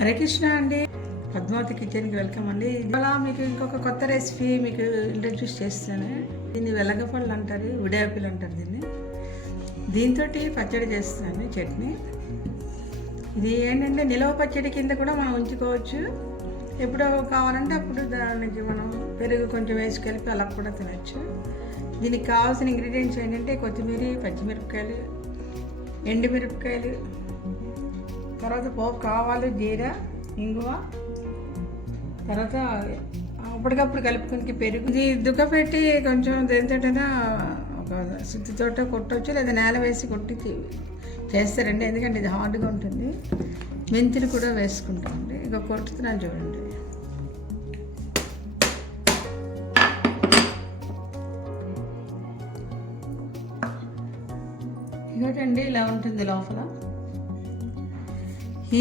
హరే కృష్ణ అండి, పద్మావతి కిచెన్కి వెల్కమ్ అండి. ఇవాళ మీకు ఇంకొక కొత్త రెసిపీ మీకు ఇంట్రడ్యూస్ చేస్తాను. దీన్ని వెలగపళ్ళు అంటారు, ఉడాపిల్ అంటారు దీన్ని. దీంతో పచ్చడి చేస్తున్నాను, చట్నీ. ఇది ఏంటంటే నిలవ పచ్చడి కింద కూడా మనం ఉంచుకోవచ్చు. ఎప్పుడో కావాలంటే అప్పుడు దానికి మనం పెరుగు కొంచెం వేసి కలిపి అలా కూడా తినచ్చు. దీనికి కావాల్సిన ఇంగ్రీడియంట్స్ ఏంటంటే కొత్తిమీర, పచ్చిమిరపకాయలు, ఎండుమిరపకాయలు, తర్వాత పోపు కావాలి, జీరా, ఇంగువ, తర్వాత అప్పటికప్పుడు కలుపుకొని పెరుగు. ఇది దుక్కపెట్టి కొంచెం దేనితోటైనా ఒక సుత్తితోట కొట్టవచ్చు, లేదా నేల వేసి కొట్టి చేస్తారండి, ఎందుకంటే ఇది హార్డ్గా ఉంటుంది. మెంతులు కూడా వేసుకుంటామండి. ఇక కొట్టుతున్నాను చూడండి. ఇంకోటండి ఇలా ఉంటుంది లోపల. ఈ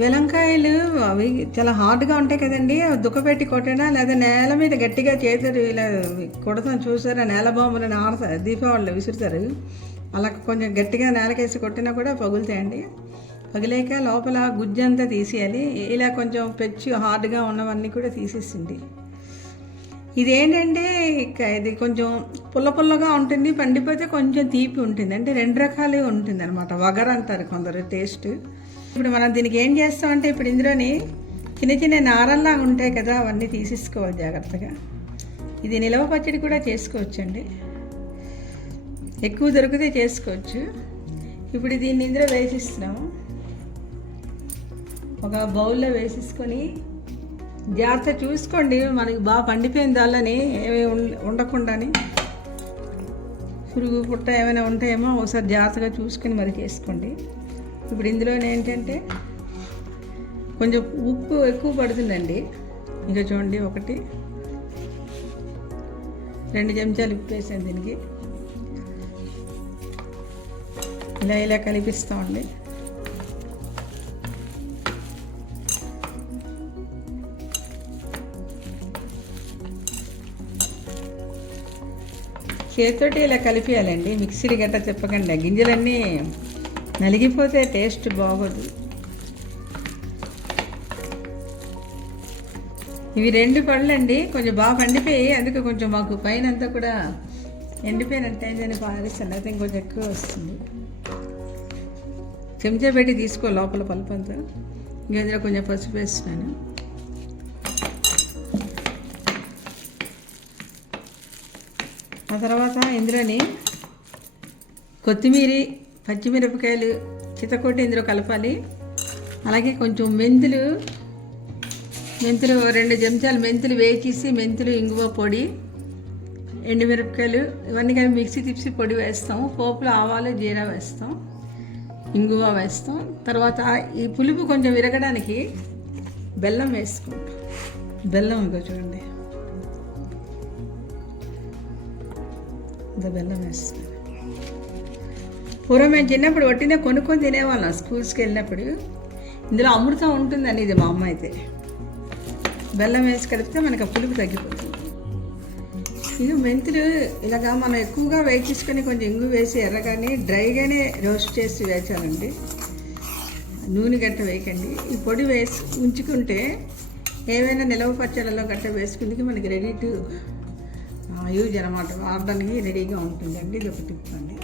వెలంకాయలు అవి చాలా హార్డ్గా ఉంటాయి కదండి. దుక్కపెట్టి కొట్టినా లేదా నేల మీద గట్టిగా చేతారు, ఇలా కొడతాను చూసారా, నేల బాంబులను ఆడతారు, దీపావళిలో విసురుతారు. అలా కొంచెం గట్టిగా నేలకేసి కొట్టినా కూడా పగులుతాయండి. పగిలేక లోపల గుజ్జంతా తీసేయాలి. ఇలా కొంచెం పెచ్చు హార్డ్గా ఉన్నవన్నీ కూడా తీసేసింది. ఇదేంటంటే ఇది కొంచెం పుల్ల పుల్లగా ఉంటుంది, పండిపోతే కొంచెం తీపి ఉంటుంది. అంటే రెండు రకాలు ఉంటుంది అనమాట. వగర్ అంటారు కొందరు టేస్ట్. ఇప్పుడు మనం దీనికి ఏం చేస్తామంటే, ఇప్పుడు ఇందులోని చిన్న చిన్న నారల్లాగా ఉంటాయి కదా, అవన్నీ తీసేసుకోవాలి జాగ్రత్తగా. ఇది నిలవ పచ్చడి కూడా చేసుకోవచ్చండి, ఎక్కువ దొరికితే చేసుకోవచ్చు. ఇప్పుడు దీన్ని ఇందులో వేసిస్తున్నాము. ఒక బౌల్లో వేసేసుకొని జాగ్రత్త చూసుకోండి, మనకి బాగా పండిపోయిన దాళ్ళని ఏమి ఉండకుండాని పురుగు పుట్ట ఏమైనా ఉంటాయేమో ఒకసారి జాగ్రత్తగా చూసుకొని మరి చేసుకోండి. ఇప్పుడు ఇందులో ఏంటంటే కొంచెం ఉప్పు ఎక్కువ పడుతుందండి. ఇంకా చూడండి, 1-2 చెంచాలు ఉప్పు వేసాను దీనికి. ఇలా కలిపిస్తామండి. చేతితోటి ఇలా కలిపేయాలండి, మిక్సీ గట్ట తిప్పకండి. గింజలన్నీ నలిగిపోతే టేస్ట్ బాగోదు. ఇవి 2 పళ్ళు అండి, కొంచెం బాగా పండిపోయి, అందుకే కొంచెం మాకు పైన అంతా కూడా ఎండిపోయినట్టు అయిందని పారేస్తాను, అయితే ఇంకొంచెం ఎక్కువ వస్తుంది. చెంచా పెట్టి తీసుకో లోపల పలుపు అంతా. ఇందులో కొంచెం పసుపు వేస్తున్నాను. ఆ తర్వాత ఇందులోని కొత్తిమీర, పచ్చిమిరపకాయలు చితకొట్టి ఇందులో కలపాలి. అలాగే కొంచెం మెంతులు 2 చెంచాలు మెంతులు వేచేసి, మెంతులు, ఇంగువ పొడి, ఎండుమిరపకాయలు ఇవన్నీ కానీ మిక్సీ తిప్పి పొడి వేస్తాం. పోపులో ఆవాలు, జీరా వేస్తాం, ఇంగువ వేస్తాం. తర్వాత ఈ పులుపు కొంచెం విరగడానికి బెల్లం వేసుకుంటాం. బెల్లం ఇంకో చూడండి, ఇంత బెల్లం వేస్తాం. పూర్వం మేము చిన్నప్పుడు వట్టినే కొనుక్కొని తినేవాళ్ళం స్కూల్స్కి వెళ్ళినప్పుడు. ఇందులో అమృతం ఉంటుందని ఇది మా అమ్మ అయితే. బెల్లం వేసి కలిపితే మనకు ఆ పులుపు తగ్గిపోతుంది. ఇక మెంతులు ఇలాగా మనం ఎక్కువగా వేయించుకొని కొంచెం ఇంగు వేసి ఎర్రగానే డ్రైగానే రోస్ట్ చేసి వేచాలండి, నూనె గట్ట వేయకండి. ఈ పొడి వేసి ఉంచుకుంటే ఏవైనా నిలవ పచ్చళ్ళలో గట్ట వేసుకుందికి మనకి రెడీ టు యూజ్ అనమాట, వాడడానికి రెడీగా ఉంటుందండి. ఇది ఒక టిప్ అండి.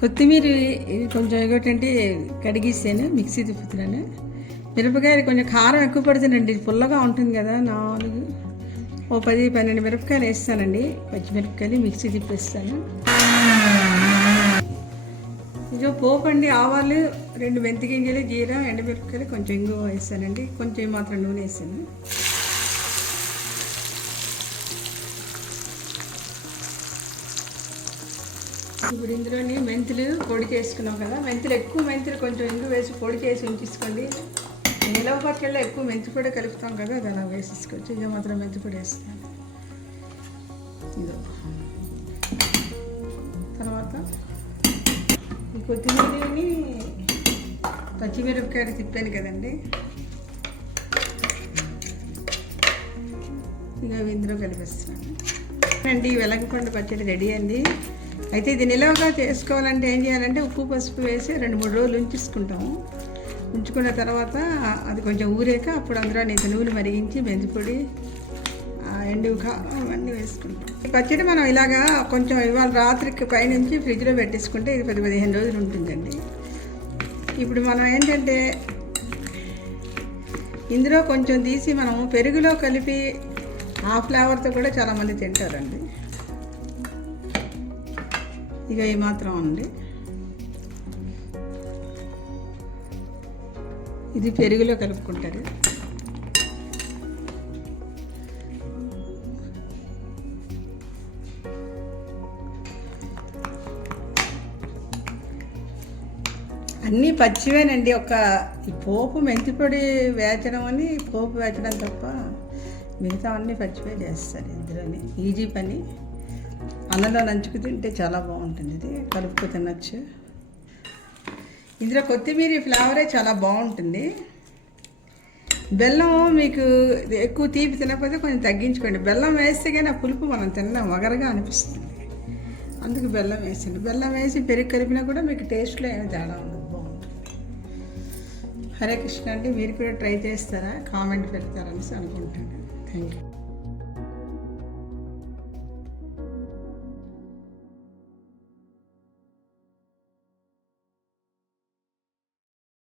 కొత్తిమీర ఇది కొంచెం ఏంటంటే కడిగిస్తాను, మిక్సీ తిప్పుతున్నాను. మిరపకాయలు కొంచెం కారం ఎక్కువ పడుతుందండి, పుల్లగా ఉంటుంది కదా. 10-12 మిరపకాయలు వేస్తానండి, పచ్చిమిరపకాయలు మిక్సీ తిప్పేస్తాను. ఇది పోపు అండి, ఆవాలు, 2 మెంతి గింజలు, జీరా, ఎండుమిరపకాయలు, కొంచెం ఇంగువ వేస్తానండి, కొంచెం మాత్రం నూనె వేస్తాను. ఇప్పుడు ఇందులోని మెంతులు పొడి చేసుకున్నాం కదా, మెంతులు కొంచెం ఇంగు వేసి పొడి చేసి ఉంచేసుకోండి. నిలవ పచ్చళ్ళలో ఎక్కువ మెంతి పొడి కలుపుతాం కదా, అది అలా వేసేసుకోవచ్చు. ఇక మాత్రం మెంతి పొడి వేస్తాను. ఇదో తర్వాత ఈ కొత్తిమీరని, పచ్చిమిరపకాయలు తిప్పాను కదండి, ఇక ఇందులో కలిపిస్తున్నాను అండి. వెలగపండు పచ్చడి రెడీ అండి. అయితే ఇది నిలవగా చేసుకోవాలంటే ఏం చేయాలంటే ఉప్పు, పసుపు వేసి 2-3 రోజులు ఉంచేసుకుంటాము. ఉంచుకున్న తర్వాత అది కొంచెం ఊరాక అప్పుడు అందులో నీకు నూనె మరిగించి మెంతిపొడి ఎండు కారం అవన్నీ వేసుకుంటాం. ఈ పచ్చడి మనం ఇలాగా కొంచెం ఇవాళ రాత్రికి పైనుంచి ఫ్రిడ్జ్లో పెట్టేసుకుంటే ఇది 10-15 రోజులు ఉంటుందండి. ఇప్పుడు మనం ఏంటంటే ఇందులో కొంచెం తీసి మనం పెరుగులో కలిపి ఆ ఫ్లేవర్తో కూడా చాలామంది తింటారండి. ఇక ఈ మాత్రం అండి, ఇది పెరుగులో కలుపుకుంటారు. అన్నీ పచ్చివేనండి. ఈ పోపు మెంతిపొడి వేచడం అని పోపు వేచడం తప్ప మిగతా అన్నీ పచ్చివే చేస్తారు ఇందులోని. ఈజీ పని. అన్నంలో నంచుకు తింటే చాలా బాగుంటుంది. ఇది కలుపుకు తినచ్చు. ఇందులో కొత్తిమీర ఫ్లేవరే చాలా బాగుంటుంది. బెల్లం మీకు ఎక్కువ తీపి తినకపోతే కొంచెం తగ్గించుకోండి. బెల్లం వేస్తే కానీ ఆ పులుపు మనం తిన్నాం వగరగా అనిపిస్తుంది. అందుకు బెల్లం వేసింది. బెల్లం వేసి పెరుగు కలిపినా కూడా మీకు టేస్ట్లో ఏమి తేడా ఉండదు, బాగుంటుంది. హరే కృష్ణ అండి. మీరు కూడా ట్రై చేస్తారా? కామెంట్ పెడతారనేసి అనుకుంటాను. Thank you.